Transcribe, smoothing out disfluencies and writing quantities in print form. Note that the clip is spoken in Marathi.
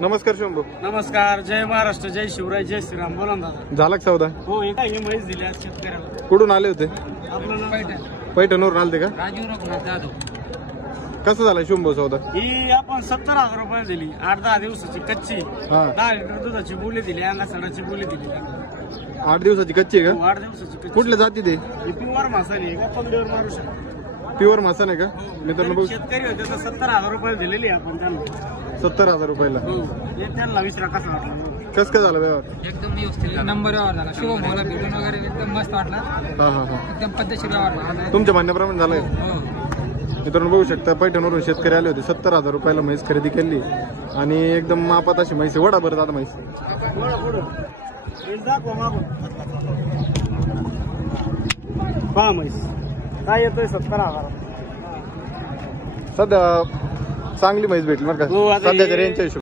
नमस्कार शंभू. नमस्कार. जय महाराष्ट्र, जय शिवराय, जय श्रीराम. बोला ना दादा. झाला का सौदा? हो, एका ही म्हैस दिली आज शेतकऱ्याला. कुठून आले होते? आपलं पैठण. पैठणवरून आलते का? राजीव रघुनाथ जाधव. कसं झाला शंभू सौदा? ही आपण 70,000 रुपये दिली. 8-10 दिवसाची कच्ची. हा, 10 लिटर दुधाची बोली दिली. अंगा सडाची बोली दिली. 8 दिवसाची कच्ची आहे का? 8 दिवसाची कच्ची. कुठल्या जाती ते? ही प्युअर मासाली आहे का? पंगडीवर मारू शकतो. प्युअर मासा नाही का? मित्रांनो बघू, शेतकरी होते तर 70,000 रुपये दिलेली आपण त्यांना. 70,000 रुपयाला. हो, हे त्यांना विचारा कसं वाटलं. कसं काय झालं व्यवहार? एकदम व्यवस्थित नंबर व्यवहार झाला. शुभम मला भेटून वगैरे एकदम मस्त वाटला. हा हा हा, एकदम पद्धतशीर व्यवहार झाला. तुमच्या म्हणण्याप्रमाणे झालंय. हो. मित्रांनो बघू शकता, पैठणवरून शेतकरी आले होते. 70,000 रुपयाला म्हैस खरेदी केली आणि एकदम मापात अशी म्हैस. वडा बरं दादा म्हैस. पहा म्हैस काय येतोय 70,000. सध्या चांगली म्हैस भेटली बरं हो, का आता सध्याच्या हे- रेंजच्या हिशोबाने.